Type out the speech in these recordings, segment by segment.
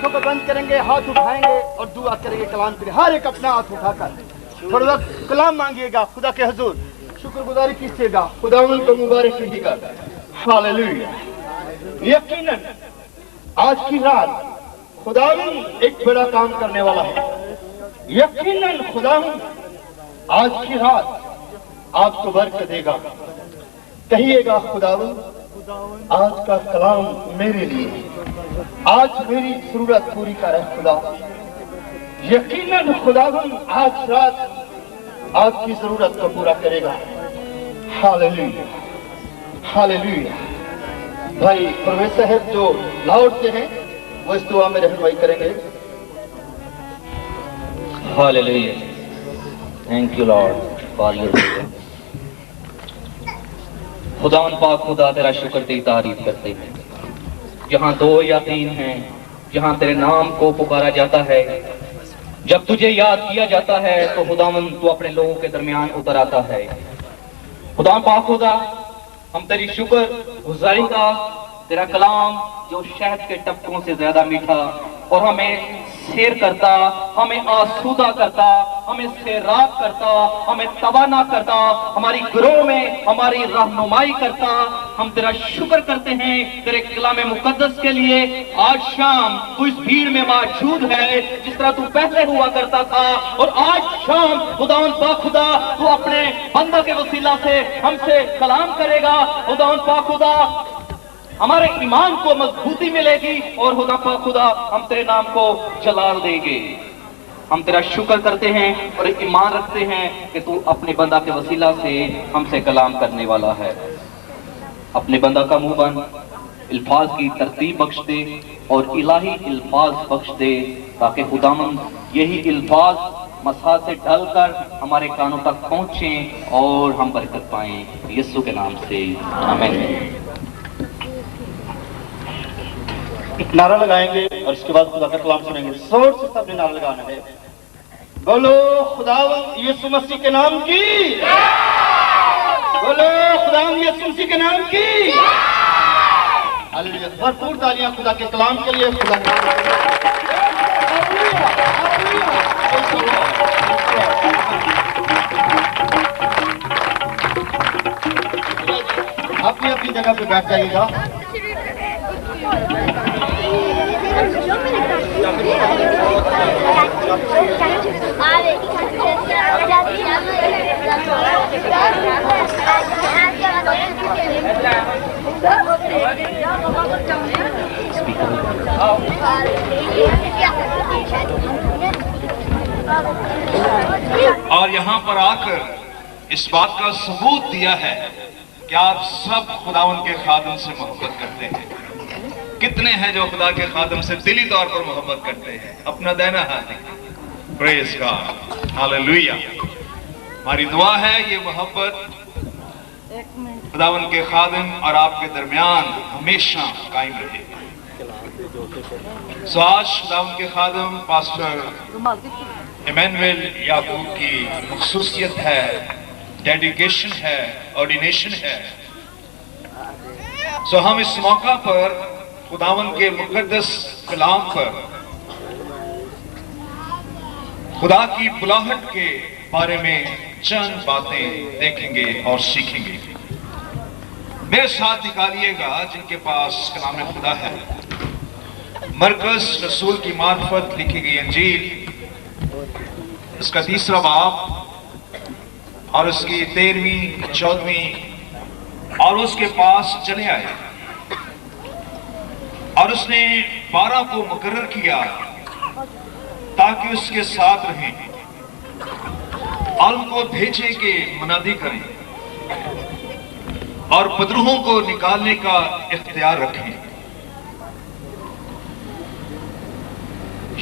आंखों को बंद करेंगे, हाथ उठाएंगे और दुआ करेंगे कलाम के लिए। हर एक अपना हाथ उठाकर थोड़ा वक्त कलाम मांगिएगा, खुदा के हुजूर शुक्रगुजारी कीजिएगा, खुदावंद को मुबारक कीजिएगा। हालेलुया। यकीनन आज की रात खुदावंद एक बड़ा काम करने वाला है। यकीनन खुदावंद आज की रात आपको बरकत देगा। कहिएगा, खुदावंद आज का कलाम मेरे लिए, आज मेरी जरूरत पूरी करे खुदा। यकीनन खुदावंद आज रात आपकी जरूरत को पूरा करेगा। Hallelujah, hallelujah. भाई परवेज साहब जो लाहौर से हैं वो इस दुआ में रहनुमाई करेंगे। Hallelujah. Thank you Lord for your vision. खुदावन पाक खुदा तेरा शुक्र तेरी तारीफ करते हैं। जहां दो या तीन हैं, जहां तेरे नाम को पुकारा जाता है, जब तुझे याद किया जाता है तो खुदावन तू अपने लोगों के दरमियान उतर आता है। खुदावन पाक खुदा हम तेरी शुक्र गुजारी का तेरा कलाम जो शहद के टपकों से ज्यादा मीठा और हमें शेर करता, हमें आसूदा करता, हमें सैराब करता, हमें तवाना करता, हमारी ग्रोह में हमारी रहनुमाई करता। हम तेरा शुक्र करते हैं तेरे कलाम मुकद्दस के लिए। आज शाम तू इस भीड़ में मौजूद है जिस तरह तू पहले हुआ करता था, और आज शाम खुदावंद पाक खुदा तू अपने बंदा के वसीला से हमसे कलाम करेगा। खुदावंद पाक खुदा हमारे ईमान को मजबूती मिलेगी और खुदा पाक खुदा हम तेरे नाम को जलाल देंगे। हम तेरा शुक्र करते हैं और ईमान रखते हैं कि तू अपने बंदा के वसीला से हमसे कलाम करने वाला है। अपने बंदा का मुंह बंद, अल्फाज की तरतीब बख्श दे और इलाही अल्फाज बख्श दे, ताकि खुदावंद यही अल्फाज मसहा से ढलकर हमारे कानों तक पहुंचें और हम बरकत पाएं। यीशु के नाम से आमीन। एक नारा लगाएंगे और इसके बाद खुदा का कलाम सुनेंगे। जोर से सबने नारा लगाना है। बोलो खुदावंद यीशु मसीह के नाम की, बोलो खुदावंद यीशु मसीह के नाम की। हालेलुया। भरपूर तालियां खुदा के कलाम के लिए। खुदा अपनी अपनी जगह पे बैठ जाइएगा। और यहाँ पर आकर इस बात का सबूत दिया है कि आप सब खुदावन के खादिम से मोहब्बत करते हैं। कितने हैं जो खुदा के खादिम से दिली तौर पर मोहब्बत करते हैं? अपना देना हाथ। Praise God, hallelujah. हमारी दुआ है ये मोहब्बत खुदावन के खादिम और आपके दरमियान हमेशा कायम रहे। सो आज खुदावन के खादिम पास्टर इमैनुअल याकूब की मखसूसियत है, डेडिकेशन है, ऑर्डिनेशन है। सो हम इस मौका पर खुदावन के मुकद्दस कलाम पर खुदा की बुलाहट के बारे में चंद बातें देखेंगे और सीखेंगे। मेरे साथ निकालिएगा जिनके पास कलाम खुदा है, मरकज रसूल की मार्फत लिखी गई अंजील, इसका 3रा बाब और उसकी 13वीं 14वीं। और उसके पास चले आए और उसने 12 को मुकर्रर किया ताकि उसके साथ रहें और उनको भेजे के मुनादी करें और बदरूहों को निकालने का इख्तियार रखें।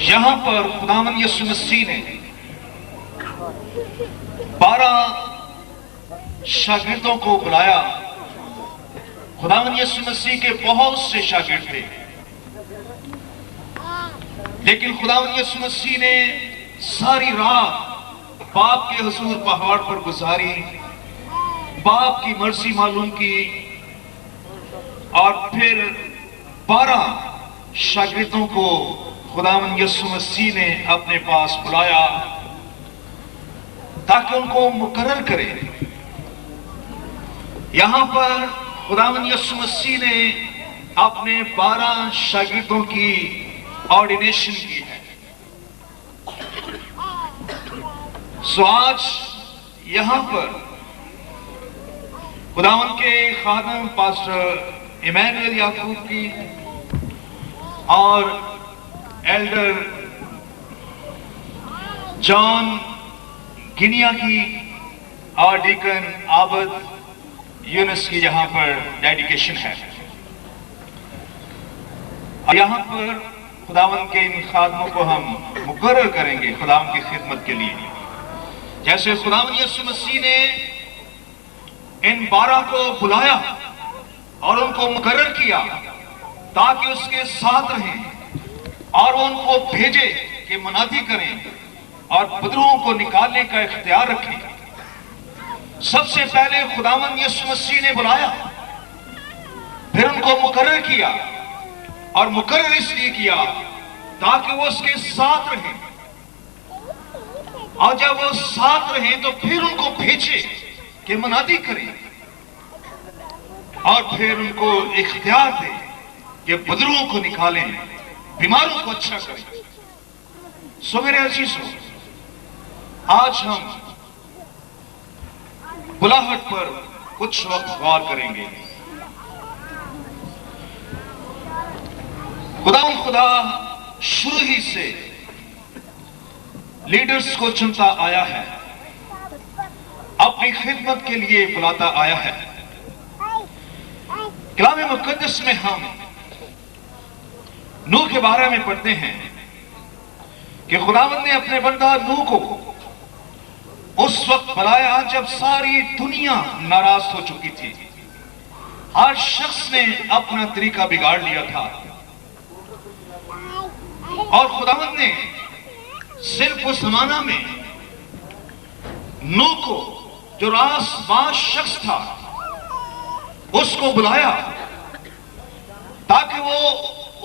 यहां पर खुदावंद यीशु मसीह ने 12 शागिर्दों को बुलाया। खुदावंद यीशु मसीह के बहुत से शागिर्द थे, लेकिन खुदावंद यीशु मसीह ने सारी रात बाप के हुजूर पहाड़ पर गुजारी, बाप की मर्जी मालूम की और फिर 12 शागिर्दों को खुदावन यीशु मसीह ने अपने पास बुलाया ताकि उनको मुकर्रर करे। यहां पर खुदावन यीशु मसीह ने अपने 12 शागिर्दों की ऑर्डिनेशन की है। सो आज यहां पर खुदावन के खादम पास्टर इमैनुअल याकूब की और एल्डर जॉन गिनिया की और डीकन आबद यूनुस की यहां पर डेडिकेशन है। और यहां पर खुदावन के इन खादमों को हम मुकर्रर करेंगे खुदावन की खिदमत के लिए। जैसे खुदावन यीशु मसीह ने इन 12 को बुलाया और उनको मुकर्रर किया ताकि उसके साथ रहें और वो उनको भेजे कि मुनादी करें और बदरूहों को निकालने का इख्तियार रखें। सबसे पहले खुदावन यीशु मसीह ने बुलाया, फिर उनको मुकर्रर किया और मुकर्रर इसलिए किया ताकि वो उसके साथ रहें, और जब वो साथ रहें तो फिर उनको भेजे कि मुनादी करें और फिर उनको इख्तियार दे कि बदरूहों को निकालें, बीमारों को अच्छा करें। सो मेरे अजीजों, आज हम बुलाहट पर कुछ वक्त गौर करेंगे। खुदा शुरू ही से लीडर्स को चुनता आया है, अपनी खिदमत के लिए बुलाता आया है। कलाम मुकद्दस में हम नूह के बारे में पढ़ते हैं कि खुदावंद ने अपने बंदा नूह को उस वक्त बुलाया जब सारी दुनिया नाराज हो चुकी थी। हर शख्स ने अपना तरीका बिगाड़ लिया था और खुदावंद ने सिर्फ उस जमाना में नूह को, जो रासबाज शख्स था, उसको बुलाया ताकि वो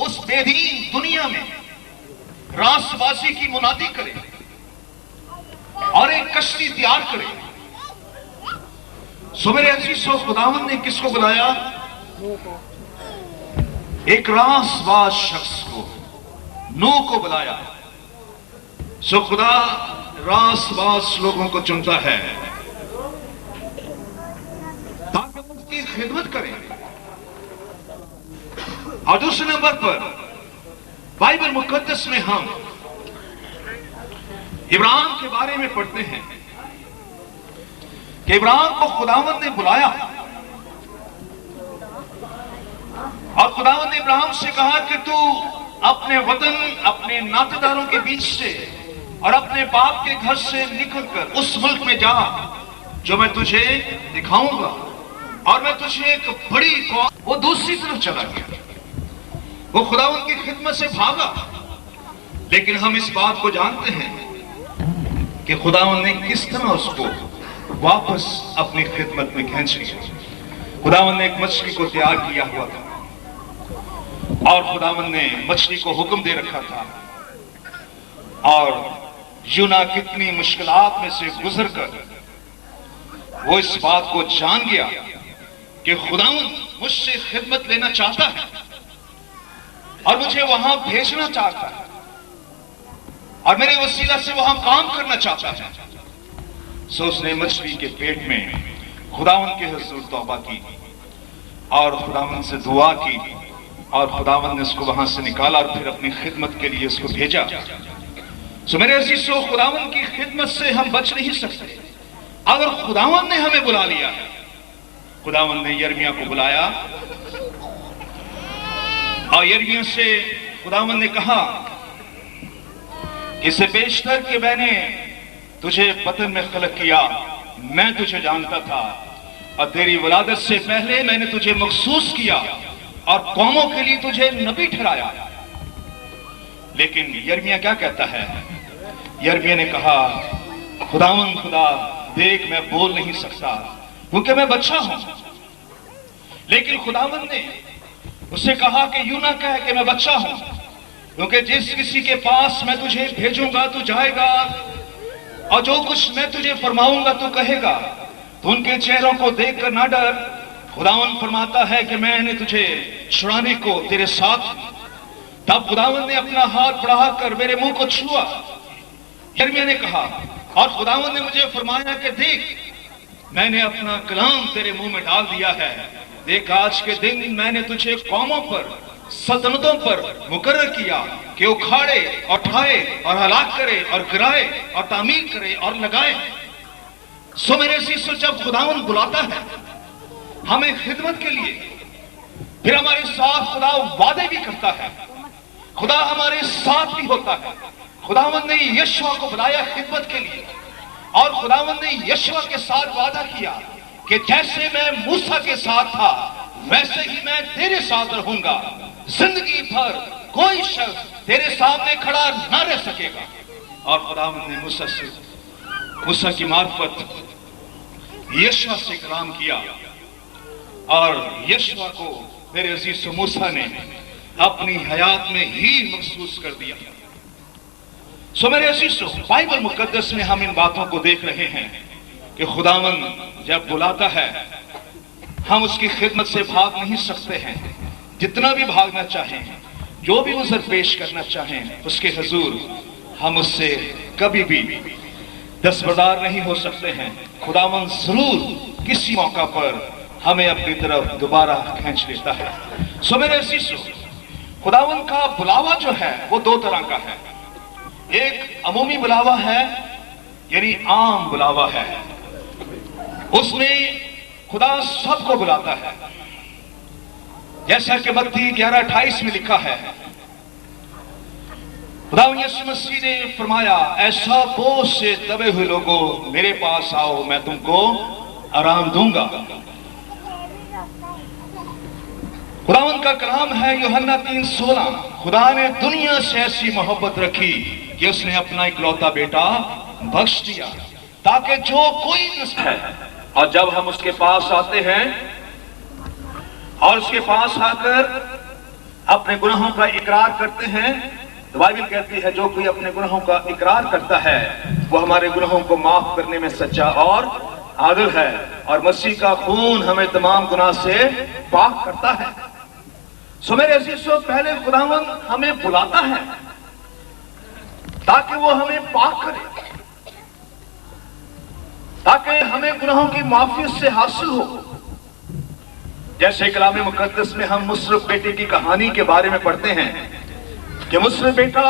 उस बेदीन दुनिया में रासबाजी की मुनादी करे और एक कश्ती तैयार करे। सो मेरे अजीजों, खुदावंद ने किसको बुलाया? एक रासबाज शख्स को, नूह को बुलाया। सो खुदा रासबाज लोगों को चुनता है ताकि उसकी खिदमत करें। और दूसरे नंबर पर बाइबल मुकद्दस में हम इब्राहिम के बारे में पढ़ते हैं कि इब्राहिम को खुदावंद ने बुलाया और खुदावंद ने इब्राहिम से कहा कि तू अपने वतन, अपने नातेदारों के बीच से और अपने बाप के घर से निकलकर उस मुल्क में जा जो मैं तुझे दिखाऊंगा, और मैं तुझे एक बड़ी कौम। वो दूसरी तरफ चला गया, वो खुदावंद की खिदमत से भागा। लेकिन हम इस बात को जानते हैं कि खुदावंद ने किस तरह उसको वापस अपनी खिदमत में खींच लिया। खुदावंद ने एक मछली को तैयार किया हुआ था और खुदावंद ने मछली को हुक्म दे रखा था, और यूना कितनी मुश्किलात में से गुजरकर वो इस बात को जान गया कि खुदावंद मुझसे खिदमत लेना चाहता है और मुझे वहां भेजना चाहता है और मेरे वसीला से वहां काम करना चाहता है। सो उसने मछली के पेट में खुदावंद के हुजूर तौबा की और खुदावंद से दुआ की और खुदावंद ने उसको वहां से निकाला और फिर अपनी खिदमत के लिए उसको भेजा। सो मेरे अजीजों, खुदावंद की खिदमत से हम बच नहीं सकते। अगर खुदावंद ने हमें बुला लिया है, खुदावंद ने यिर्मयाह को बुलाया और यिर्मयाह से खुदावंद ने कहा, इससे बेशतर कि मैंने तुझे बतन में खलक किया, मैं तुझे जानता था और तेरी वलादत से पहले मैंने तुझे मखसूस किया और कौमों के लिए तुझे नबी ठहराया। लेकिन यिर्मयाह क्या कहता है? यिर्मयाह ने कहा, खुदावंद खुदा देख, मैं बोल नहीं सकता क्योंकि मैं बच्चा हूं। लेकिन खुदावंद ने उससे कहा कि यूं ना कह कि मैं बच्चा हूं, क्योंकि जिस किसी के पास मैं तुझे भेजूंगा तू जाएगा, और जो कुछ मैं तुझे फरमाऊंगा तू कहेगा। तो उनके चेहरों को देखकर ना डर। खुदावन फरमाता है कि मैंने तुझे छुड़ाने को तेरे साथ हूं। तब खुदावन ने अपना हाथ बढ़ाकर मेरे मुंह को छुआ। यिर्मयाह ने कहा, और खुदावन ने मुझे फरमाया कि देख, मैंने अपना कलाम तेरे मुंह में डाल दिया है। देख, आज के दिन मैंने तुझे कौमों पर, सल्तनतों पर मुकर्रर किया कि उखाड़े और ढाए और हलाक करे और गिराए और तामीर करे और लगाए। सो मेरे अजीजों, जब खुदावन बुलाता है हमें खिदमत के लिए, फिर हमारे साथ खुदा वादे भी करता है, खुदा हमारे साथ भी होता है। खुदावन ने यशुआ को बुलाया खिदमत के लिए, और खुदावन ने यशुआ के साथ वादा किया कि जैसे मैं मूसा के साथ था वैसे ही मैं तेरे साथ रहूंगा। जिंदगी भर कोई शख्स तेरे सामने खड़ा ना रह सकेगा। और खुदावन ने मूसा की मार्फत यशुआ से कलाम किया, और यशुआ को मेरे अजीज मूसा ने अपनी हयात में ही महसूस कर दिया। सो मेरे अजीजों, बाइबल मुकद्दस में हम इन बातों को देख रहे हैं कि खुदावन जब बुलाता है हम उसकी खिदमत से भाग नहीं सकते हैं। जितना भी भागना चाहें, जो भी उज़र पेश करना चाहें उसके हुजूर, हम उससे कभी भी दस्तबरदार नहीं हो सकते हैं। खुदावन जरूर किसी मौका पर हमें अपनी तरफ दोबारा खींच लेता है। सो मेरे अजीजों, खुदावन का बुलावा जो है वो दो तरह का है। एक अमूमी बुलावा है, यानी आम बुलावा है। उसमें खुदा सबको बुलाता है, जैसा कि मत्ती 11:28 में लिखा है। खुदा यीशु मसीह ने फरमाया, ऐसा बोझ से दबे हुए लोगों मेरे पास आओ, मैं तुमको आराम दूंगा। खुदावन का कलाम है यूहन्ना 3:16। खुदा ने दुनिया से ऐसी मोहब्बत रखी कि उसने अपना इकलौता बेटा बख्श दिया, ताकि जो कोई है, और जब हम उसके पास आते हैं और उसके पास आकर अपने गुनाहों का इकरार करते हैं, तो बाइबल कहती है जो कोई अपने गुनाहों का इकरार करता है वो हमारे गुनाहों को माफ करने में सच्चा और आदिल है, और मसीह का खून हमें तमाम गुनाह से पाक करता है। सो मेरे अजीजों, पहले खुदावन हमें बुलाता है ताकि वो हमें पाक करे, ताकि हमें गुनाहों की माफी से हासिल हो। जैसे कलाम मुकद्दस में हम मुसरफ बेटे की कहानी के बारे में पढ़ते हैं कि मुसरफ बेटा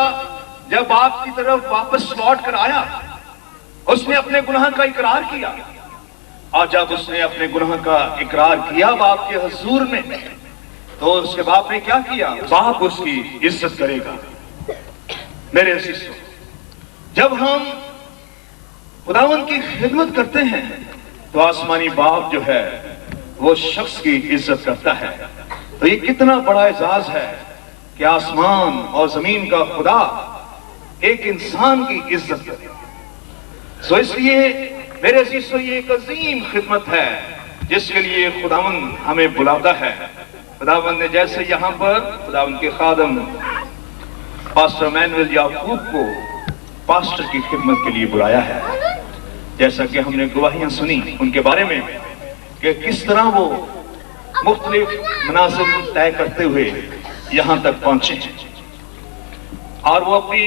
जब बाप की तरफ वापस लौट कर आया, उसने अपने गुनाह का इकरार किया, और जब उसने अपने गुनाह का इकरार किया बाप के हुजूर में, तो उसके बाप ने क्या किया? बाप उसकी इज्जत करेगा। मेरे अजीजों, जब हम खुदावन की खिदमत करते हैं तो आसमानी बाप जो है वो शख्स की इज्जत करता है। तो ये कितना बड़ा एजाज है कि आसमान और जमीन का खुदा एक इंसान की इज्जत करे। सो इसलिए मेरे अजीजों, ये एक अजीम खिदमत है जिसके लिए खुदावन हमें बुलाता है। खुदावन ने जैसे यहाँ पर खुदावन के खादम पास्टर मैनुअल याकूब को पास्टर की खिदमत के लिए बुलाया है, जैसा कि हमने गवाहियां सुनी उनके बारे में कि किस तरह वो मुख्तलिफ मनासिब तय करते हुए यहां तक पहुंचे, और वो अपनी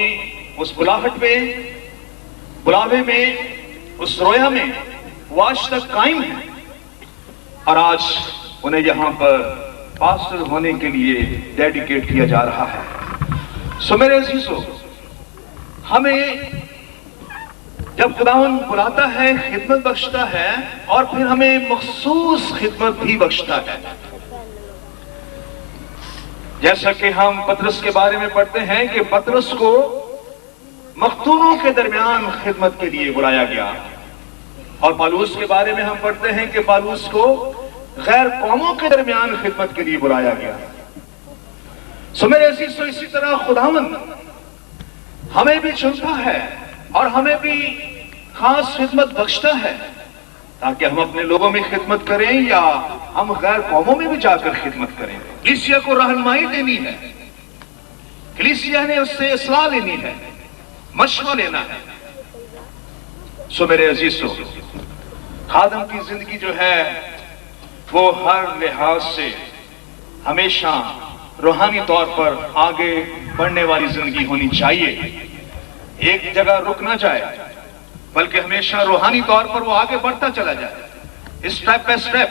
उस बुलाहट में, बुलावे में, उस रोया में वो आज तक कायम है, और आज उन्हें यहां पर पास्टर होने के लिए डेडिकेट किया जा रहा है। सो मेरे अजीजों, हमें जब खुदावन बुलाता है, खिदमत बख्शता है, और फिर हमें मखसूस खिदमत भी बख्शता है। जैसा कि हम पतरस के बारे में पढ़ते हैं कि पतरस को मख्तूनों के दरमियान खिदमत के लिए बुलाया गया, और पालूस के बारे में हम पढ़ते हैं कि पालूस को गैर कौमों के दरमियान खिदमत के लिए बुलाया गया। सो मेरे अजीजों, इसी तरह खुदावन हमें भी चुनता है और हमें भी खास खिदमत बख्शता है, ताकि हम अपने लोगों में खिदमत करें या हम गैर कौमों में भी जाकर खिदमत करें। कलीसिया को रहनुमाई देनी है, कलीसिया ने उससे इस्लाह लेनी है, मशवरा लेना है। सो मेरे अजीजों, खादम की जिंदगी जो है वो हर लिहाज से हमेशा रूहानी तौर पर आगे बढ़ने वाली जिंदगी होनी चाहिए। एक जगह रुक ना जाए, बल्कि हमेशा रूहानी तौर पर वो आगे बढ़ता चला जाए, स्टेप बाय स्टेप।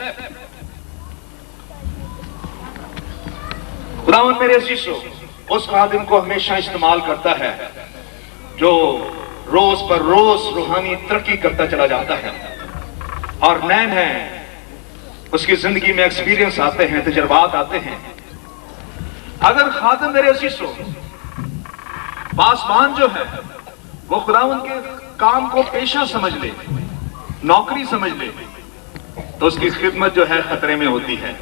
खुदावंद मेरे अजीजों उस खादिम को हमेशा इस्तेमाल करता है जो रोज पर रोज रूहानी तरक्की करता चला जाता है, और नए नए उसकी जिंदगी में एक्सपीरियंस आते हैं, तजर्बात आते हैं। अगर खादिम मेरे अजीजों पासबान जो है वो खुदावंद के काम को पेशा समझ ले, नौकरी समझ ले, तो उसकी खिदमत जो है खतरे में होती है।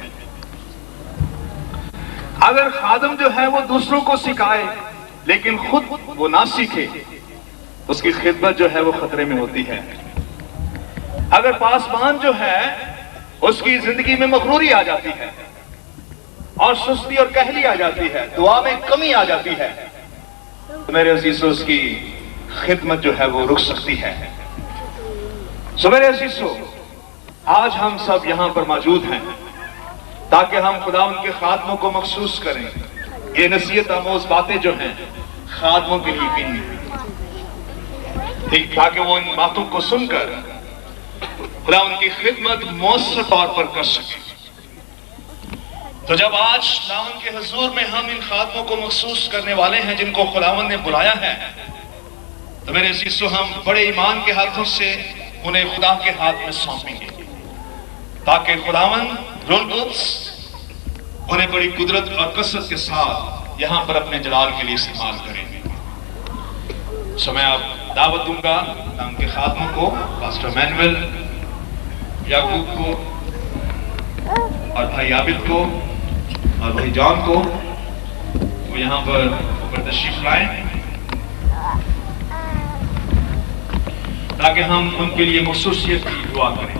अगर खादिम जो है वो दूसरों को सिखाए लेकिन खुद वो ना सीखे, उसकी खिदमत जो है वो खतरे में होती है। अगर पासबान जो है उसकी जिंदगी में मगरूरी आ जाती है और सुस्ती और कहली आ जाती है, दुआ में कमी आ जाती है, तो मेरे अजीजों उसकी खिदमत जो है वो रुक सकती है। सो मेरे अजीजों, आज हम सब यहां पर मौजूद हैं ताकि हम खुदावंद के खादमों को महसूस करें। ये नसीहत आमोज बातें जो हैं खादमों के लिए भी, ताकि वो इन बातों को सुनकर खुदावंद की खिदमत मौसर तौर पर कर सके। तो जब आज खुदावंद के हुजूर में हम इन खादमों को महसूस करने वाले हैं जिनको खुदावंद ने बुलाया है, तो मेरे अजीजों हम बड़े ईमान के हाथों से उन्हें खुदा के हाथ में सौंपेंगे ताकि खुदावंद रूहुल कुद्स उन्हें बड़ी कुदरत और कसरत के साथ यहां पर अपने जलाल के लिए इस्तेमाल करेंगे। सो मैं अब दावत दूंगा नाम के खादमों को, पास्टर मैनुअल, याकूब को और भाई आबिद को और भाई जॉन को, वो यहां पर ऊपर तशरीफ लाएं ताकि हम उनके लिए मखसूसियत की दुआ करें।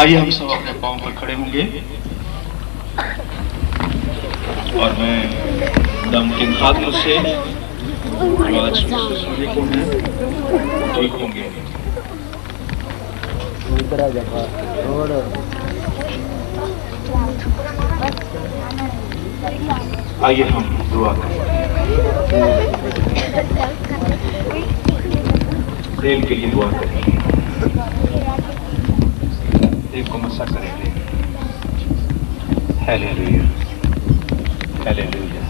आइए हम सब अपने पांव पर खड़े होंगे और मैं मुमकिन खादमों से आज सुनने को है ठीक होंगे। आइए हम दुआ करें। तेल के लिए दुआ करें, तेल को मसा करेंगे। Hallelujah, hallelujah.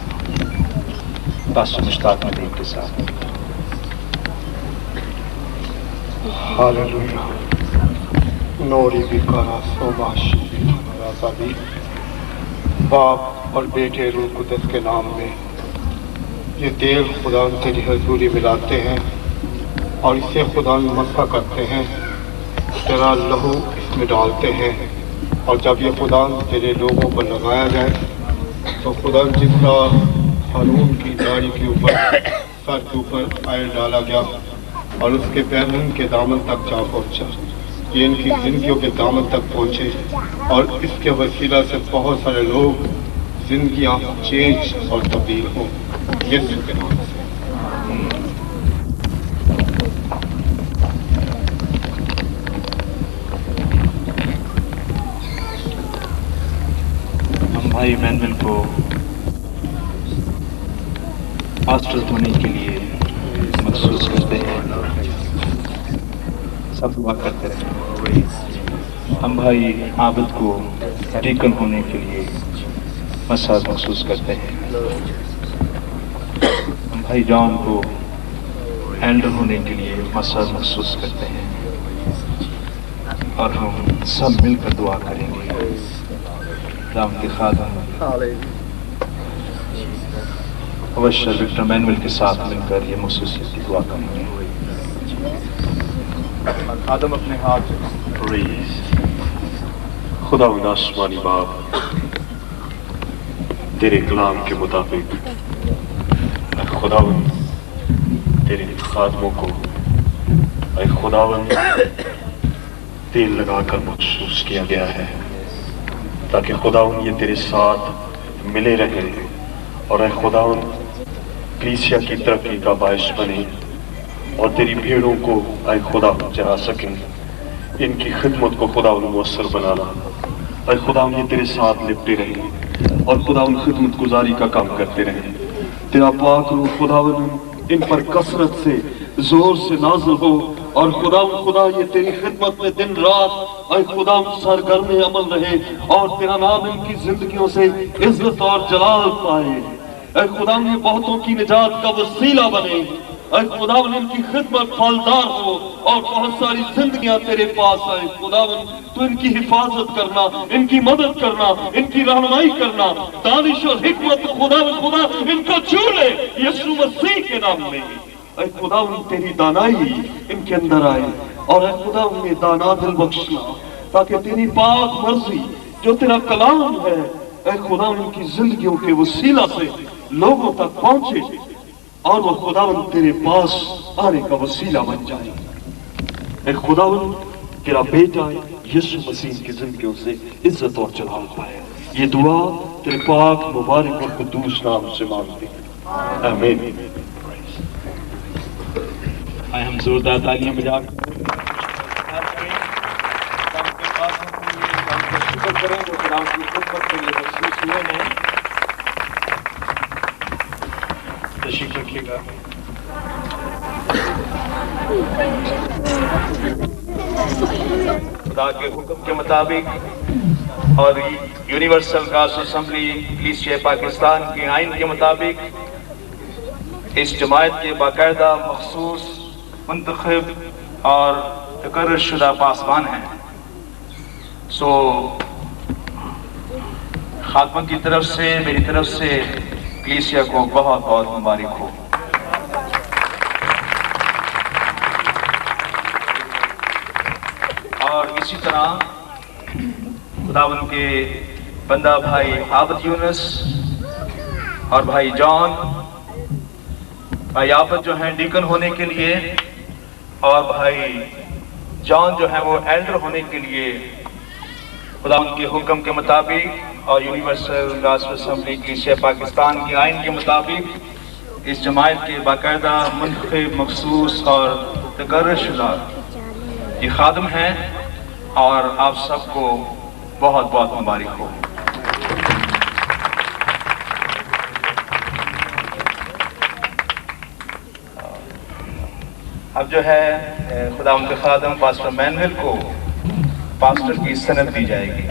Pastor Mushtaq Nadeem के साथ हालेलुया। नोरी बिकारा सोबाशी राज़ाबी। बाप और बेटे रूह कुद्दस के नाम में ये तेल खुदा तेरी हजूरी में लाते हैं और इसे खुदा में मसा करते हैं, तेरा लहू इसमें डालते हैं, और जब ये खुदा तेरे लोगों पर लगाया जाए तो खुदा जितना हारून की दाढ़ी के ऊपर सर के ऊपर आयल डाला गया और उसके पैरों के दामन तक जा पहुंचा, ये इनकी जिंदगियों के दामन तक पहुंचे और इसके वसीला से बहुत सारे लोग जिंदगियां चेंज और तब्दील हों यीशु के नाम से। हम भाई मैनुअल को पास्टर होने के लिए महसूस करते हैं। सब दुआ करते रहे। हम भाई आबिद को डीकन होने के लिए मसाज महसूस करते हैं। हम भाई जॉन को एल्डर होने के लिए मसाज महसूस करते हैं। और हम सब मिलकर दुआ करेंगे। राम के खादम अवश्य विक्टर मैनुअल के साथ मिलकर ये महसूसियत की दुआ करेंगे। खादम अपने हाथ खुदा आसमानी बाप, तेरे कलाम के मुताबिक खुदावन तेरे खादमों को खुदावन तेल लगाकर महसूस किया गया है, ताकि खुदावन ये तेरे साथ मिले रहे और खुदावन कलीसिया की तरक्की का बायस बने और तेरी भेड़ों को खुदा चरा सकें। इनकी खिदमत को खुदावन मुयस्सर बनाना। खुदावन ये तेरे साथ लिपटे रहें और खुदावन खिदमत गुजारी का काम करते रहें। तेरा पाक रूह खुदावन इन पर कसरत से जोर से नाज़िल हो और खुदा ये तेरी खिदमत में दिन रात खुदा सरगर्म अमल रहे और तेरा नाम इनकी जिंदगियों से इज्जत और जलाल पाए। खुदा ये बहुतों की निजात का वसीला बने। खुदावन इनकी खिदमत फलदार हो और बहुत सारी जिंदगियां तेरे पास आए। खुदावन तो इनकी हिफाजत करना, इनकी मदद करना, इनकी रहनुमाई करना, दानिश और हिकमत खुदा इनको छू ले यीशु मसीह के नाम में। खुदावन तेरी दानाई इनके अंदर आए और खुदावन में दाना दिल बख्शना, ताकि तेरी पाक मर्जी जो तेरा कलाम है खुदावन इनकी जिंदगियों के वसीला से लोगों तक पहुंचे और वो खुदावन तेरे पास आने का वसीला बन जाए। खुदावन तेरा बेटा यीशु मसीह की जिंदगियों से इज्जत और जलाल पाए। ये दुआ तेरे पाक मुबारक और कुद्दूस नाम से मांगते हैं, आमीन। आए हम जोरदार तालियां बजाकर शुक्र करें वो खुदा की खिदमत के लिए महसूस हुए हैं। तशरीफ रखिएगा। खुदा के हुक्म के मुताबिक और यूनिवर्सल गास असेंबली कलीसिया पाकिस्तान के आइन के मुताबिक इस जमायत के बाकायदा मखसूस मुंतखब और तकर्रर शुदा पासबान हैं। सो खातमा की तरफ से मेरी तरफ से कलीसिया को बहुत बहुत मुबारक हो। और इसी तरह खुदावन के बंदा भाई आबिद यूनुस और भाई जॉन, भाई आबिद जो हैं डीकन होने के लिए और भाई जॉन जो है वो एल्डर होने के लिए खुदावन के हुक्म के मुताबिक और यूनिवर्सल गास्पेल असेंबली कलीसिया पाकिस्तान के आइन के मुताबिक इस जमायत के बाकायदा मुंतखब मखसूस और तकर्रर शुदा ये खादम हैं और आप सबको बहुत बहुत मुबारक हो। अब जो है खुदा उनके खादम पास्टर मैनुअल को पास्टर की सनद दी जाएगी।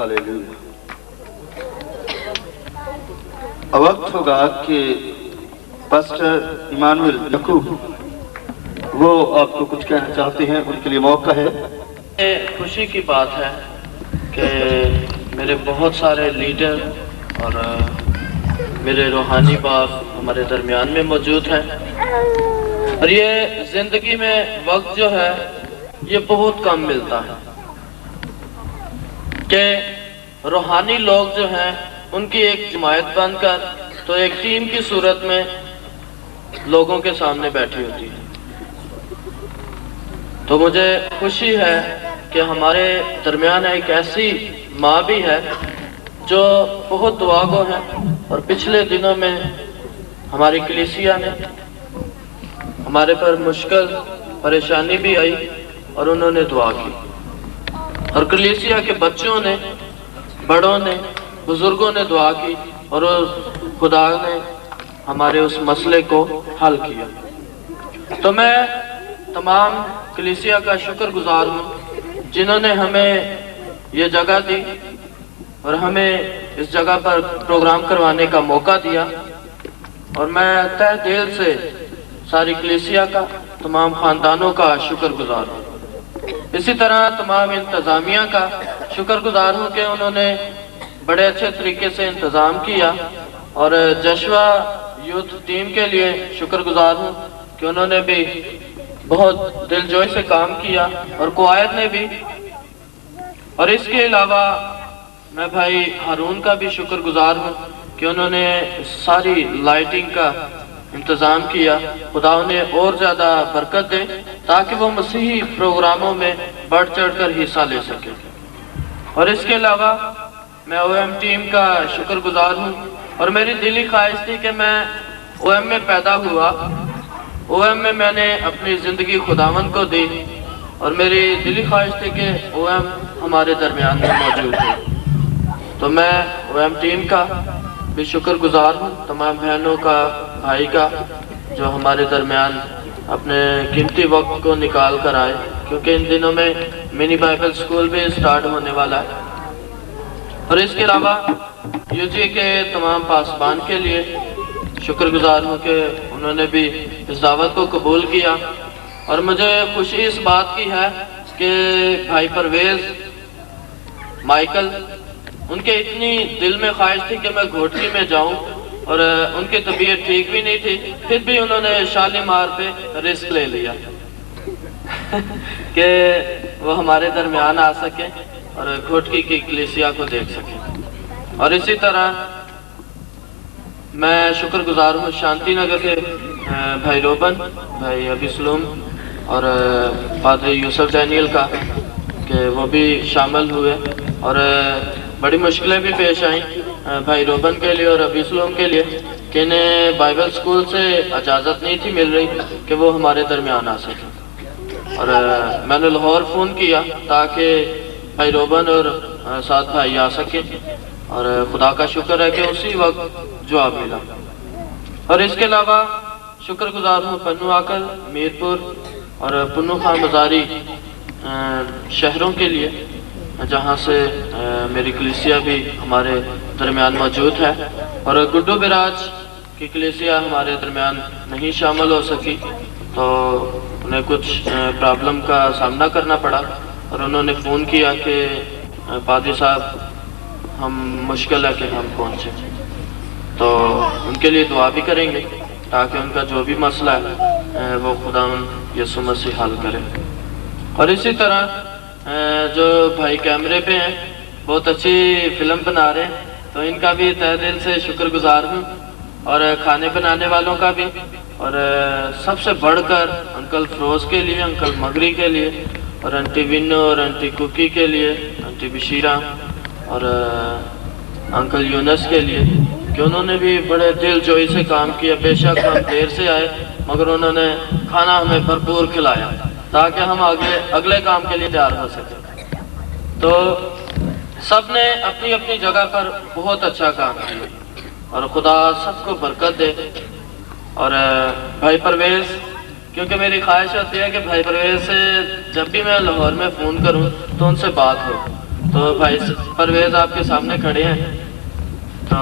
हालेलुया। अब वक्त होगा कि पास्टर इमानुएल यकूब वो आपको कुछ कहना चाहते हैं, उनके लिए मौका है। ये खुशी की बात है कि मेरे बहुत सारे लीडर और मेरे रूहानी बाप हमारे दरमियान में मौजूद हैं, और ये ज़िंदगी में वक्त जो है ये बहुत कम मिलता है कि रूहानी लोग जो हैं उनकी एक जमायत बनकर तो एक टीम की सूरत में लोगों के सामने बैठी होती है। तो मुझे खुशी है कि हमारे दरमियान एक ऐसी माँ भी है जो बहुत दुआगो है, और पिछले दिनों में हमारी कलीसिया ने हमारे पर मुश्किल परेशानी भी आई और उन्होंने दुआ की, और कलीसिया के बच्चों ने, बड़ों ने, बुजुर्गों ने दुआ की, और खुदा ने हमारे उस मसले को हल किया। तो मैं तमाम कलीसिया का शुक्रगुजार हूँ जिन्होंने हमें ये जगह दी और हमें इस जगह पर प्रोग्राम करवाने का मौका दिया, और मैं तहे दिल से सारी कलीसिया का, तमाम खानदानों का शुक्रगुजार हूँ। इसी तरह तमाम इंतज़ामिया का शुक्रगुजार हूँ कि उन्होंने बड़े अच्छे तरीके से इंतज़ाम किया, और जशवा यूथ टीम के लिए शुक्रगुजार हूँ कि उन्होंने भी बहुत दिलजोई से काम किया, और कुआयद ने भी। और इसके अलावा मैं भाई हारून का भी शुक्रगुजार हूँ कि उन्होंने सारी लाइटिंग का इंतज़ाम किया। खुदा उन्हें और ज़्यादा बरकत दे ताकि वो मसीही प्रोग्रामों में बढ़ चढ़ कर हिस्सा ले सके। और इसके अलावा मैं ओएम टीम का शुक्रगुजार हूँ, और मेरी दिली ख्वाहिश थी कि मैं ओएम में पैदा हुआ, ओएम में मैंने अपनी ज़िंदगी खुदावंद को दी, और मेरी दिली ख्वाहिश थी कि ओएम हमारे दरमियान में मौजूद है। तो मैं ओएम टीम का भी शुक्रगुजार हूँ, तमाम बहनों का, भाई का, जो हमारे दरमियान अपने कीमती वक्त को निकाल कर आए, क्योंकि इन दिनों में मिनी बाइबल स्कूल भी स्टार्ट होने वाला है। और इसके अलावा यूजी के तमाम पासबान के लिए शुक्रगुजार हूँ कि उन्होंने भी इस दावत को कबूल किया। और मुझे खुशी इस बात की है कि भाई परवेज माइकल, उनके इतनी दिल में ख्वाहिश थी कि मैं घोटकी में जाऊं, और उनकी तबीयत ठीक भी नहीं थी, फिर भी उन्होंने शालीमार पे रिस्क ले लिया कि वो हमारे दरमियान आ सके और घोटकी की कलीसिया को देख सके। और इसी तरह मैं शुक्रगुजार हूँ शांति नगर के भाई रोबन, भाई अबिसलूम और पादरी यूसुफ डैनियल का, कि वो भी शामिल हुए। और बड़ी मुश्किलें भी पेश आई भाई रोबन के लिए और अबिसलूम के लिए कि इन्हें बाइबल स्कूल से इजाज़त नहीं थी मिल रही कि वो हमारे दरमियान आ सके। और मैंने लाहौर फ़ोन किया ताकि भाई रोबन और साथ भाई आ सके, और खुदा का शुक्र है कि उसी वक्त जवाब मिला। और इसके अलावा शुक्रगुजार हूँ पन्नू आकल, मीरपुर और पुन्नू खान मजारी शहरों के लिए, जहाँ से मेरी कलीसिया भी हमारे दरमियान मौजूद है। और गुड्डू बिराज की कलीसिया हमारे दरमियान नहीं शामिल हो सकी, तो उन्हें कुछ प्रॉब्लम का सामना करना पड़ा, और उन्होंने फ़ोन किया कि पादरी साहब हम मुश्किल है कि हम पहुँचे, तो उनके लिए दुआ भी करेंगे ताकि उनका जो भी मसला है वो खुदा यीशु मसीह हल करे। और इसी तरह जो भाई कैमरे पे हैं बहुत अच्छी फिल्म बना रहे हैं, तो इनका भी तहे दिल से शुक्रगुजार हूँ, और खाने बनाने वालों का भी, और सबसे बढ़कर अंकल फरोज के लिए, अंकल मगरी के लिए, और आंटी विनो और आंटी कुकी के लिए, आंटी बशीरा और अंकल यूनस के लिए, कि उन्होंने भी बड़े दिल जोई से काम किया। बेशक हम देर से आए मगर उन्होंने खाना हमें भरपूर खिलाया ताकि हम अगले काम के लिए तैयार हो सके। तो सब ने अपनी अपनी जगह पर बहुत अच्छा काम किया और खुदा सबको बरकत दे। और भाई परवेज, क्योंकि मेरी ख्वाहिश होती है कि भाई परवेज से जब भी मैं लाहौर में फ़ोन करूं तो उनसे बात हो, तो भाई परवेज आपके सामने खड़े हैं, तो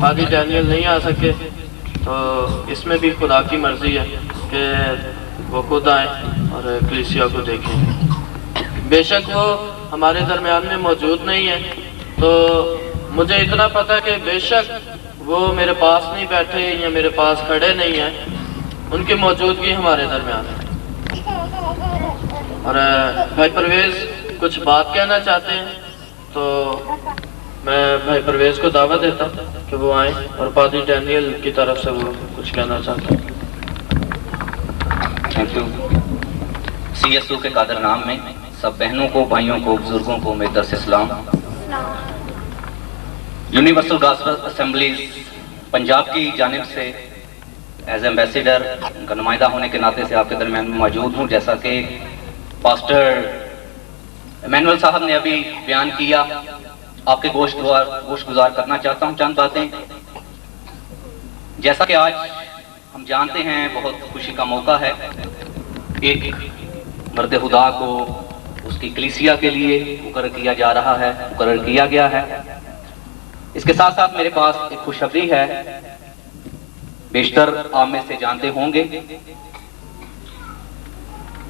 पादी डैनियल नहीं आ सके, तो इसमें भी खुदा की मर्जी है कि वो खुद आए और कलीसिया को देखें। बेशक वो हमारे दरमियान में मौजूद नहीं है, तो मुझे इतना पता कि बेशक वो मेरे पास नहीं बैठे या मेरे पास खड़े नहीं हैं, उनकी मौजूदगी हमारे दरमियान है। और भाई परवेज कुछ बात कहना चाहते हैं, तो मैं भाई परवेज को दावत देता कि वो आए और पादरी डैनियल की तरफ से वो कुछ कहना चाहते हैं। Thank you. CSO के कादर नाम में सब बहनों को, भाइयों को, बुजुर्गों को मेरे तरफ से सलाम। यूनिवर्सल गॉस्पेल असेंबलीज पंजाब की जानिब से एज एम्बेसडर का नुमाइंदा होने के नाते से आपके दरमियान में मौजूद हूँ। जैसा कि पास्टर इमैनुअल साहब ने अभी बयान किया, आपके गोश गुजार करना चाहता हूँ चंद बातें। जैसा कि आज हम जानते हैं बहुत खुशी का मौका है, एक मर्द खुदा को उसकी कलीसिया के लिए मुकर्रर किया जा रहा है, मुकर्रर किया गया है। इसके साथ साथ मेरे पास एक खुशखबरी है, बेशतर आप में से जानते होंगे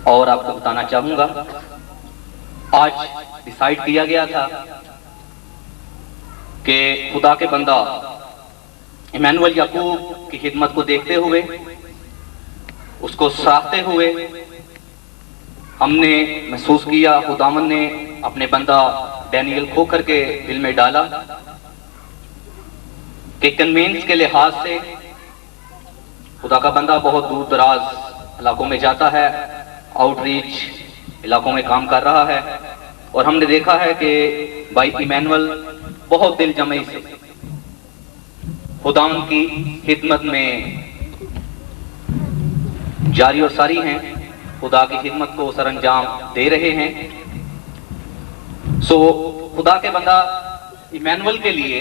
और आपको बताना चाहूंगा। आज डिसाइड किया गया था कि खुदा के बंदा इमैनुअल याकूब की खिदमत को देखते हुए, उसको सराहते हुए, हमने महसूस किया, खुदावन ने अपने बंदा डैनियल खोखर के दिल में डाला कि कन्वेंस के लिहाज से खुदा का बंदा बहुत दूर दराज इलाकों में जाता है, आउटरीच इलाकों में काम कर रहा है, और हमने देखा है कि भाई इमैनुअल बहुत दिल जमे से खुदावन की खिदमत में जारी और सारी हैं, खुदा की खिदमत को सरअंजाम दे रहे हैं। सो खुदा के बंदा इमैनुअल के लिए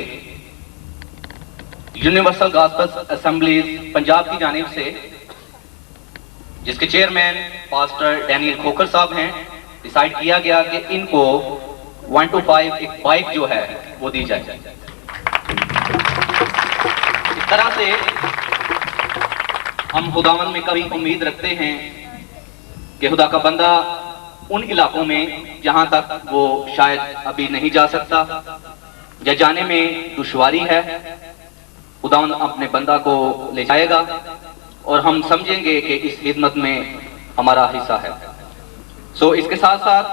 यूनिवर्सल गॉस्पेल असेंबलीज पंजाब की जानिब से, जिसके चेयरमैन पास्टर डैनियल खोखर साहब हैं, डिसाइड किया गया कि इनको 125 एक बाइक जो है वो दी जाए। इस तरह से हम खुदावन में कभी उम्मीद रखते हैं कि खुदा का बंदा उन इलाकों में जहां तक वो शायद अभी नहीं जा सकता या जाने में दुश्वारी है, खुदावन अपने बंदा को ले जाएगा और हम समझेंगे कि इस खिदमत में हमारा हिस्सा है। सो इसके साथ साथ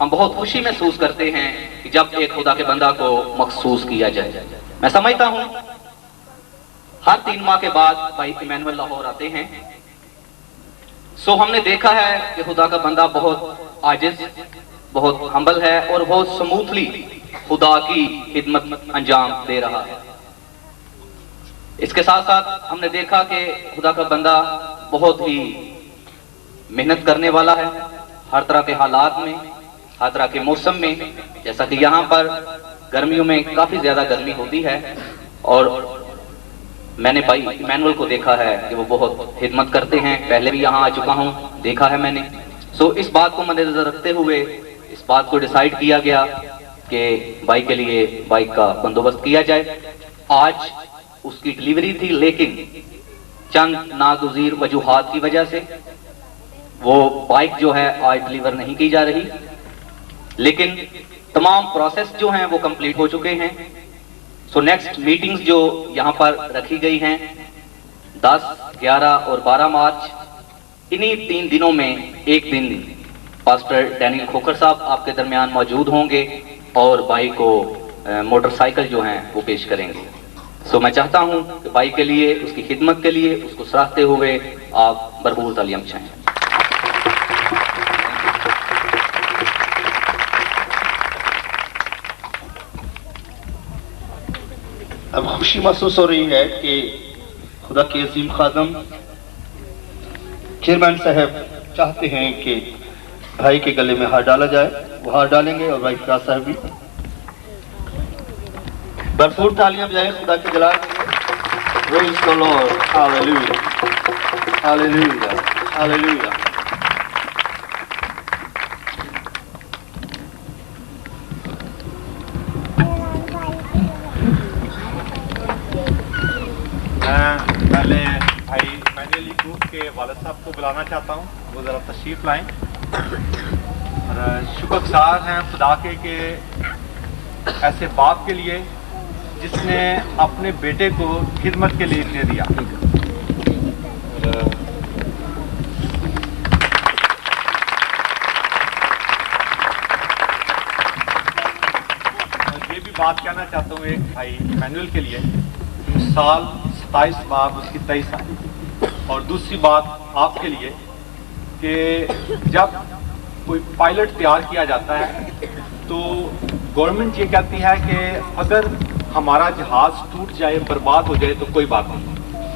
हम बहुत खुशी महसूस करते हैं कि जब एक खुदा के बंदा को मखसूस किया जाए। मैं समझता हूं हर 3 माह के बाद भाई इमैनुअल लाहौर आते हैं। सो हमने देखा है कि खुदा का बंदा बहुत आजिज, बहुत हम्बल है और बहुत स्मूथली खुदा की खिदमत अंजाम दे रहा है। इसके साथ साथ हमने देखा कि खुदा का बंदा बहुत ही मेहनत करने वाला है, हर तरह के हालात में, हर तरह के मौसम में। जैसा कि यहाँ पर गर्मियों में काफी ज्यादा गर्मी होती है और मैंने भाई इमैनुअल को देखा है कि वो बहुत खिदमत करते हैं। पहले भी यहाँ आ चुका हूँ, देखा है मैंने। सो इस बात को मद्देनजर रखते हुए इस बात को डिसाइड किया गया कि बाइक के लिए बाइक का बंदोबस्त किया जाए। आज उसकी डिलीवरी थी, लेकिन चंद नागुज़ीर वजूहात की वजह से वो बाइक जो है आज डिलीवर नहीं की जा रही, लेकिन तमाम प्रोसेस जो हैं वो कंप्लीट हो चुके हैं। सो नेक्स्ट मीटिंग्स जो यहाँ पर रखी गई हैं 10, 11 और 12 मार्च, इन्हीं 3 दिनों में एक दिन पास्टर डैनियल खोखर साहब आपके दरमियान मौजूद होंगे और भाई को मोटरसाइकिल जो हैं वो पेश करेंगे। सो मैं चाहता हूं कि भाई के लिए, उसकी खिदमत के लिए, उसको सराहते हुए आप भरपूर तालियां बजाएं। अब खुशी महसूस हो रही है कि खुदा के अजीम खादम चेयरमैन साहब चाहते हैं कि भाई के गले में हाथ डाला जाए। वो हाथ डालेंगे और भाई फिराज साहब भी भरपूर तालियां बजाएं खुदा के जलाल के लिए। Praise the Lord. Hallelujah. Hallelujah. Hallelujah. साहब को बुलाना चाहता हूँ, वो ज़रा तशरीफ़ लाएं। और शुक्रगुज़ार हैं खुदा के ऐसे बाप के लिए जिसने अपने बेटे को खिदमत के लिए दे दिया। और ये भी बात कहना चाहता हूँ एक भाई मैनुअल के लिए, साल 27 बार उसकी 23 आई। और दूसरी बात आपके लिए कि जब कोई पायलट तैयार किया जाता है तो गवर्नमेंट ये कहती है कि अगर हमारा जहाज टूट जाए, बर्बाद हो जाए तो कोई बात नहीं,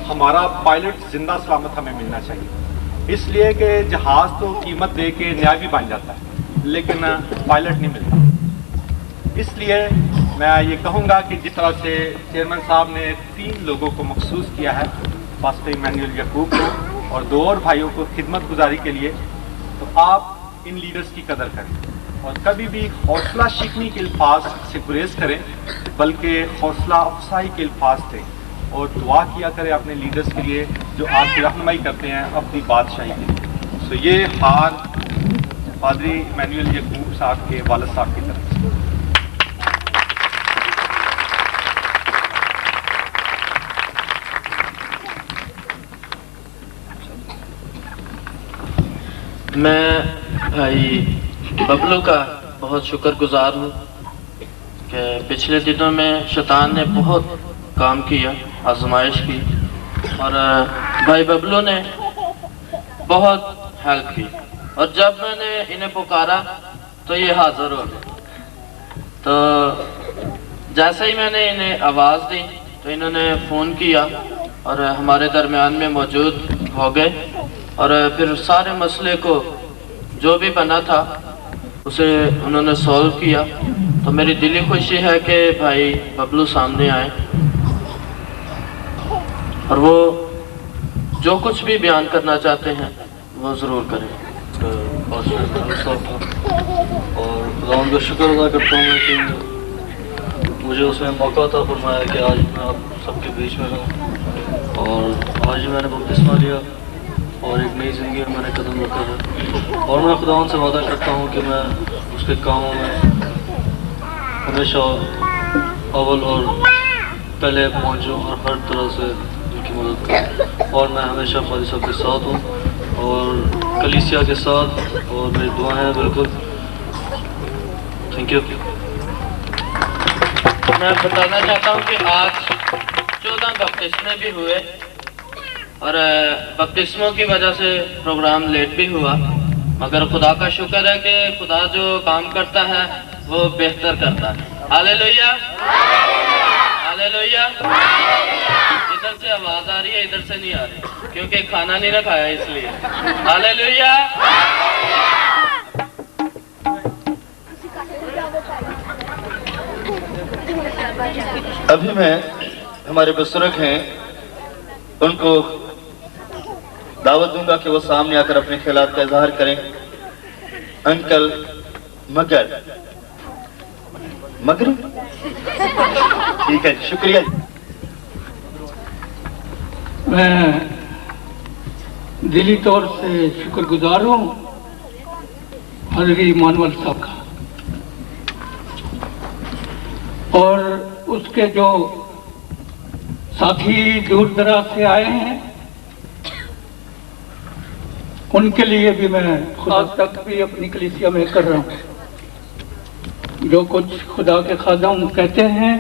हमारा पायलट जिंदा सलामत हमें मिलना चाहिए। इसलिए कि जहाज तो कीमत दे के नया भी बन जाता है लेकिन पायलट नहीं मिलता। इसलिए मैं ये कहूँगा कि जिस तरह से चेयरमैन साहब ने 3 लोगों को मखसूस किया है, पास्टर इमैनुअल यकूब को और 2 और भाइयों को खिदमत गुजारी के लिए, तो आप इन लीडर्स की कदर करें और कभी भी हौसला शिकनी के अल्फाज से गुरेज करें, बल्कि हौसला अफसाई के अल्फाज थे और दुआ किया करें अपने लीडर्स के लिए जो आपकी रहनुमाई करते हैं अपनी बादशाही के लिए। सो ये हार पादरी इमैनुअल यकूब साहब के वालिद साहब की तरफ से। मैं भाई बबलू का बहुत शुक्रगुजार हूँ कि पिछले दिनों में शैतान ने बहुत काम किया, आजमाइश की, और भाई बबलू ने बहुत हेल्प की। और जब मैंने इन्हें पुकारा तो ये हाजिर हो गए। तो जैसे ही मैंने इन्हें आवाज़ दी तो इन्होंने फ़ोन किया और हमारे दरमियान में मौजूद हो गए और फिर सारे मसले को जो भी बना था उसे उन्होंने सॉल्व किया। तो मेरी दिली खुशी है कि भाई बबलू सामने आए और वो जो कुछ भी बयान करना चाहते हैं वो ज़रूर करें। और खुदा का शुक्र अदा करता हूँ कि मुझे उसमें मौका था फरमाया कि आज मैं आप सबके बीच में रहूँ। और आज मैंने बपतिस्मा लिया और एक नई ज़िंदगी में मैंने कदम रखा है और मैं खुदावंद से वादा करता हूँ कि मैं उसके कामों में हमेशा अव्वल और पहले पहुँचूँ और हर तरह से उनकी मदद करूँ। और मैं हमेशा पादी साहब के साथ हूँ और कलीसिया के साथ, और मेरी दुआएं हैं बिल्कुल। Thank you. मैं बताना चाहता हूँ कि आज 14 बपतिस्मे भी हुए और बपतिस्मों की वजह से प्रोग्राम लेट भी हुआ, मगर खुदा का शुक्र है कि खुदा जो काम करता है वो बेहतर करता है। Hallelujah, hallelujah. इधर से आवाज आ रही है, इधर से नहीं आ रही क्योंकि खाना नहीं रखाया इसलिए। हालेलुया। अभी मैं हमारे बुजुर्ग हैं उनको दावत दूंगा कि वो सामने आकर अपने ख्यालात का इजहार करें। अंकल मगर ठीक है, शुक्रिया। मैं दिली तौर से शुक्रगुजार हूँ हजरत इमानुअल साहब का और उसके जो साथी दूर दराज से आए हैं उनके लिए भी मैं खुदा तक भी अपनी कलीसिया में कर रहा हूँ। जो कुछ खुदा के खादम कहते हैं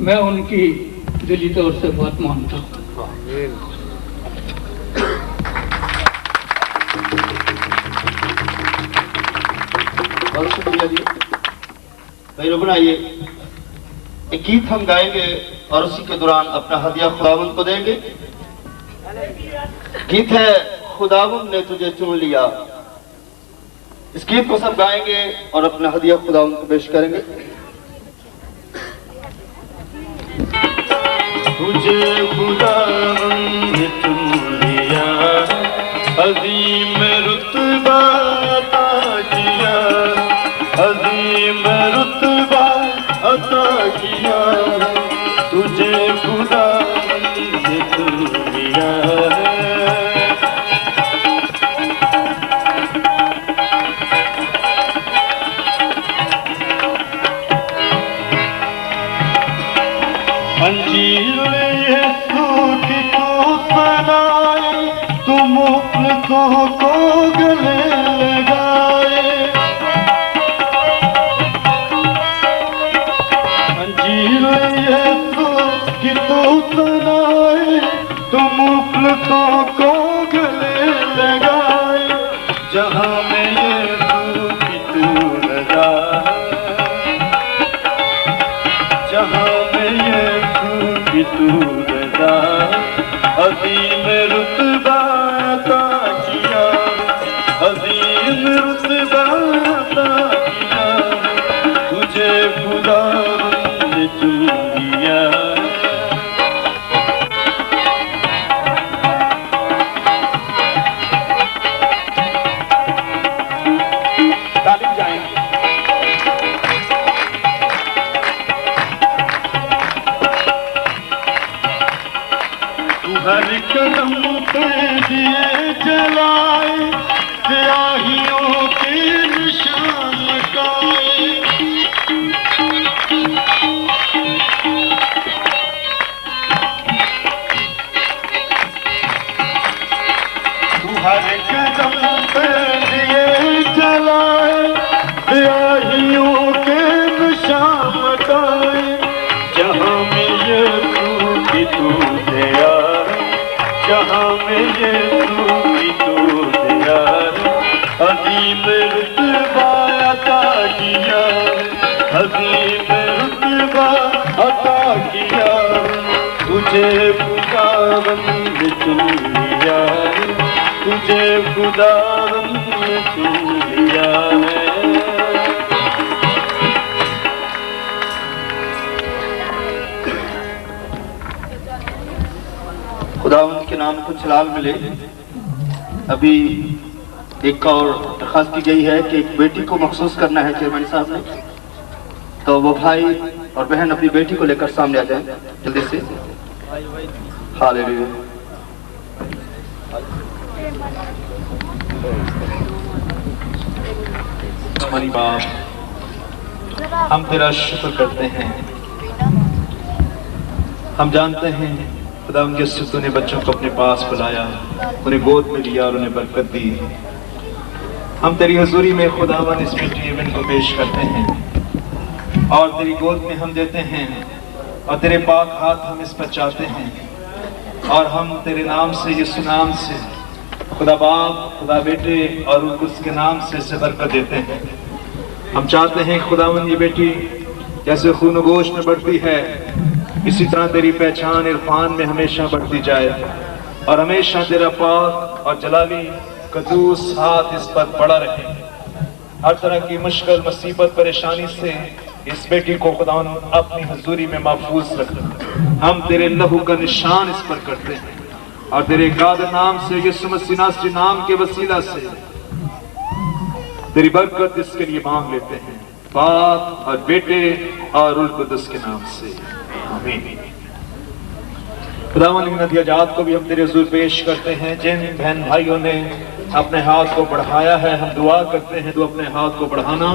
मैं उनकी दिली तौर से बात मानता हूँ। बहुत शुक्रिया जी। भाई रुकना, ये एक गीत हम गाएंगे और उसी के दौरान अपना हदिया खुदावंद को देंगे। गीत है खुदावंद ने तुझे चुन लिया। इस गीत को सब गाएंगे और अपना हदिया खुदावंद को पेश करेंगे। तुझे खुदावंद ने चुन लिया, अजीम रुतबा अता किया, अजीम रुतबा अता किया। तुझे खुदावंद ने चुन लिया है, तुम मुफ्तों को गले लगाए, अंजीर यीशु की तू सुनाए, तुम मुफ्तों को गले लगाए, जहां में यीशु की तू रजा है, जहां में यीशु की तू रजा है, अज़ीम रुतबा अता किया, अज़ीम रुतबा अता किया, तुझे खुदा ने चुन लिया। तालिब जाएंगे। हर कदम पे दिए जलाए, स्याहियों के निशान लगाए, तू हर कदम पे दिए जलाए, स्याहियों के निशान लगाए, जहां में यीशु की तू दया, जहां में यीशु की तू दया, अज़ीम रुतबा अता किया, अज़ीम रुतबा अता किया, तुझे खुदावंद ने चुन लिया, तुझे खुदावंद ने चुन लिया है। खुदावंद के नाम को जलाल मिले। अभी एक और दरख्वास्त की गई है कि एक बेटी को मखसूस करना है चेयरमैन साहब ने, तो वो भाई और बहन अपनी बेटी को लेकर सामने आ जाएं जल्दी से। हालेलुया। हमारी बाप, हम तेरा शुक्र करते हैं। हम जानते हैं खुदा उनके यीशु ने बच्चों को अपने पास बुलाया, उन्हें गोद में लिया और उन्हें बरकत दी। हम तेरी हजूरी में खुदावन इस बेटी एवन को पेश करते हैं और तेरी गोद में हम देते हैं और तेरे पाक हाथ हम इस पर चाहते हैं और हम तेरे नाम से, यीशु नाम से, खुदा बाप, खुदा बेटे और उसके नाम से इसे बरकत देते हैं। हम चाहते हैं खुदावन ये बेटी जैसे खून गोश्त में बढ़ती है, इसी तरह तेरी पहचान इरफान में हमेशा बढ़ती जाए और हमेशा तेरा पाक और जलाली कदूस हाथ इस पर पड़ा रहे। हर तरह की मुश्किल, मुसीबत, परेशानी से इस बेटी को खुदावन अपनी हजूरी में महफूज रख। हम तेरे लहू का निशान इस पर करते हैं और तेरे कादर नाम से, यीशु मसीह नासरी नाम के वसीला से तेरी बरकत इसके लिए मांग लेते हैं, बाप और बेटे और रूह कुद्दुस के नाम से, आमीन। खुदावन इन नदियाजात को भी हम तेरे हुजूर पेश करते हैं। जिन बहन भाइयों ने अपने हाथ को बढ़ाया है, हम दुआ करते हैं तो अपने हाथ को बढ़ाना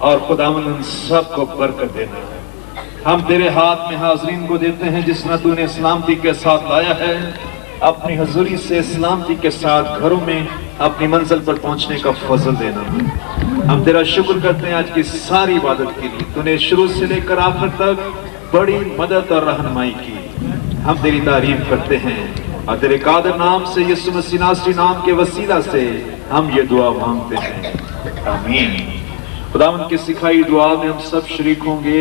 और खुदावन उन सब को बरकत देना। हम तेरे हाथ में हाजरीन को देते हैं जिस तरह तूने सलामती के साथ लाया है, अपनी हजूरी से सलामती के साथ घरों में अपनी मंजिल पर पहुंचने का फजल देना। हम तेरा शुक्र करते हैं आज की सारी इबादत के लिए। तूने शुरू से लेकर आखिर तक बड़ी मदद और रहनुमाई की। हम तेरी तारीफ करते हैं और तेरे कादर नाम से, यीशु मसीह नासरी नाम के वसीला से हम ये दुआ मांगते हैं, आमीन। खुदावंद की सिखाई दुआ में हम सब शरीक होंगे।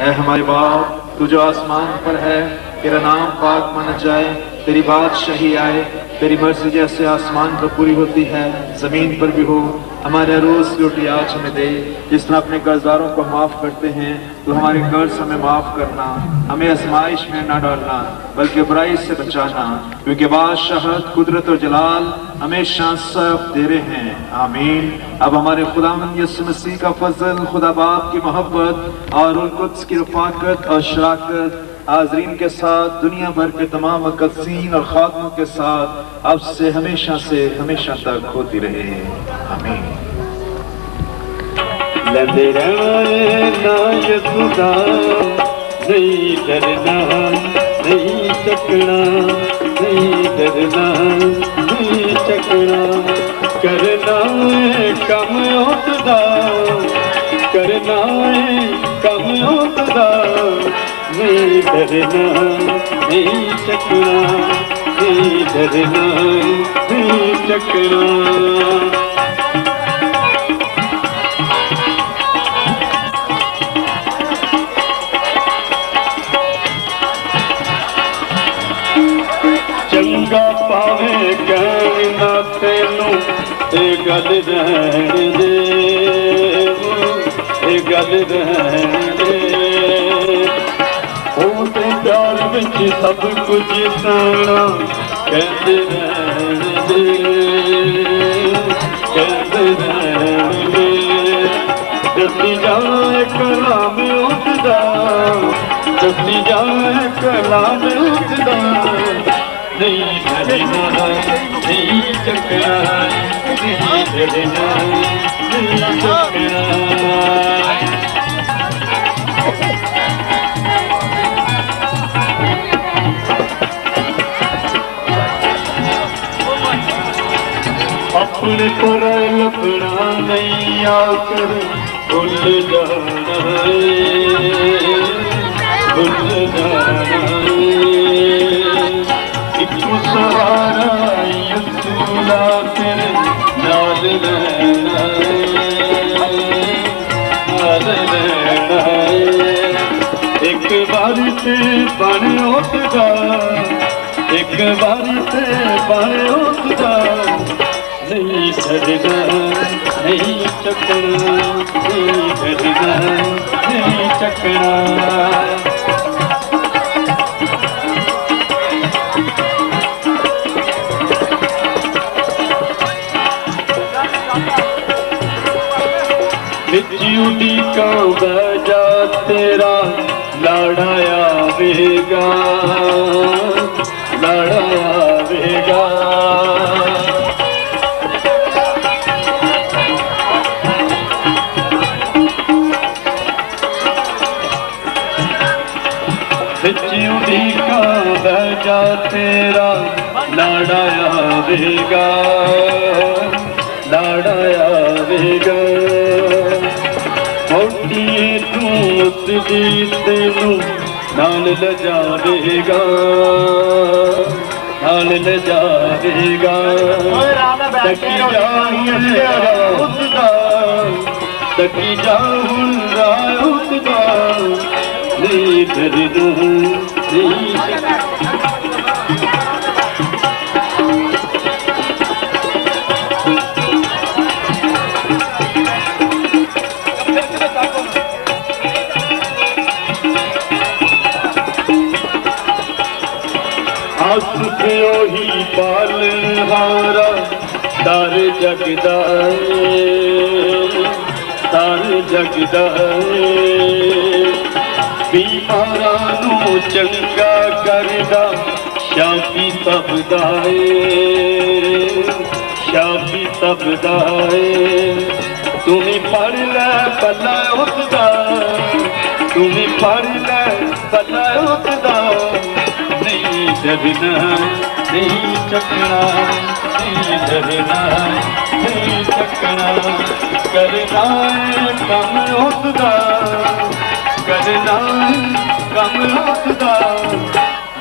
ऐ हमारे बाप, तू जो आसमान पर है, तेरा नाम पाक माना जाए, तेरी बादशाही आए, तेरी मर्जी जैसे आसमान पर पूरी होती है जमीन पर भी हो। हमारे रोज की रोटी आज हमें दे, जिस तरह अपने कर्जदारों को माफ करते हैं तो हमारे कर्ज हमें माफ करना। हमें आजमाइश में ना डालना बल्कि बुराई से बचाना, क्योंकि बादशाहत, कुदरत और जलाल हमेशा सब तेरे हैं, आमीन। अब हमारे खुदावंद यीशु मसीह का फजल, खुदा बाप की मोहब्बत और रूह कुद्स की रफाकत और शराकत हाजरीन के साथ, दुनिया भर के तमाम मुक़द्दसीन और खातमों के साथ अब से हमेशा तक होती रहे, आमीन। लंदे रहना ये खुदा, नहीं डरना, नहीं चकना, नहीं डरना, डरना नहीं चकना, नहीं डरना नहीं चकना। चंगा पावे कहना तेनू ये गल रहन दे, ये गल रहन दे। ओ ते प्यार विच सब कुछ सहना कहते रहन दे, कहते रहन दे। दसी जाए कलाम उसदा, दसी जाए कलाम उसदा। नहीं डरना नहीं चकना, नहीं डरना नहीं चकना। अपने पर लपड़ा नहीं आकर भूल जाना है, भूल जाना है। एक सहारा यसूला तेरे नाल रहना है, नाल रहना है। एक बार ते बन उठदा, एक बार ते बन उठदा। नहीं डरना नहीं चकना, नहीं डरना नहीं चकना। उड़ी का बजा तेरा लाड़ा आवेगा, लाड़ा आवेगा। उड़ी का बजा तेरा लाड़ा आवेगा, लाड़ा आवेगा। उसदी तेनू नाल ले जावेगा, नाल ले जावेगा। तकी जा उसदा, तकी जा उसदा। नहीं डरना नहीं ही पालनहारा तार जगदा तार जगदा बीमारा नू चंगा करदा शाफी सबदा शाफी सबदा। तुम्हें पढ़ ले पला उसदा, तुम्हें पढ़ ले पला उसदा। नहीं डरना नहीं चकना, नहीं डरना नहीं चकना। करना कम उसदा, करना कम उसदा।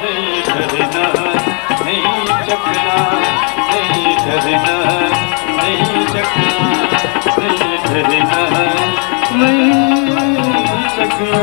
नहीं डरना नहीं चकना, नहीं डरना नहीं चकना, नहीं डरना नहीं चकना।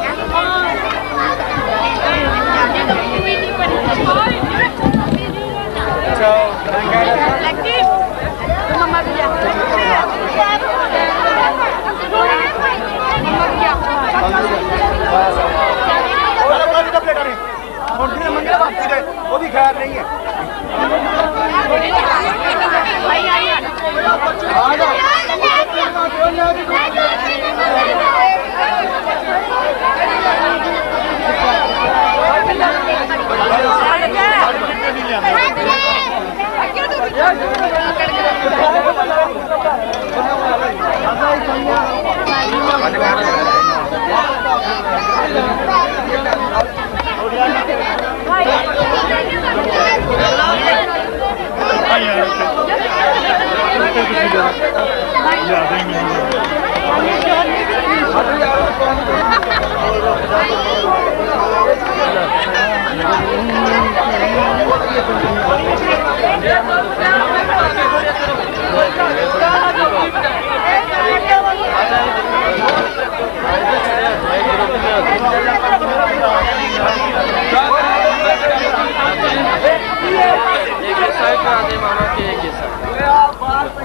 एक وہ بھی خیال نہیں ہے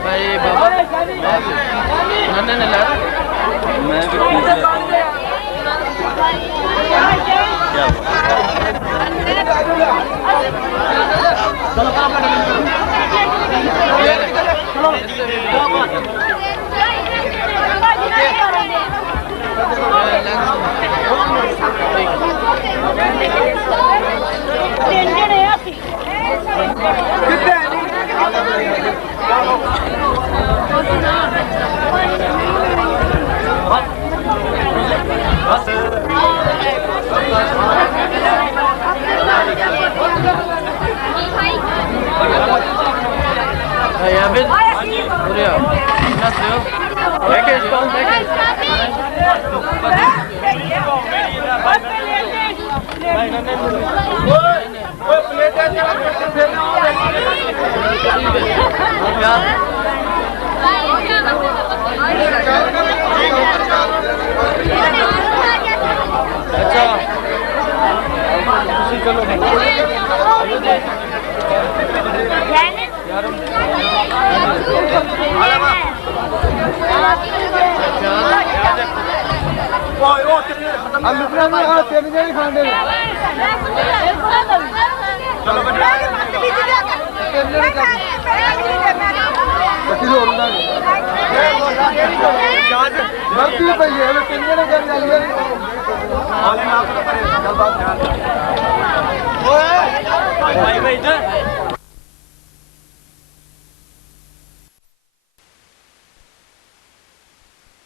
भाई बाबा मैं Hey, Abid. Buraya. Nasıl yok? Package, package. अच्छा चलो भाई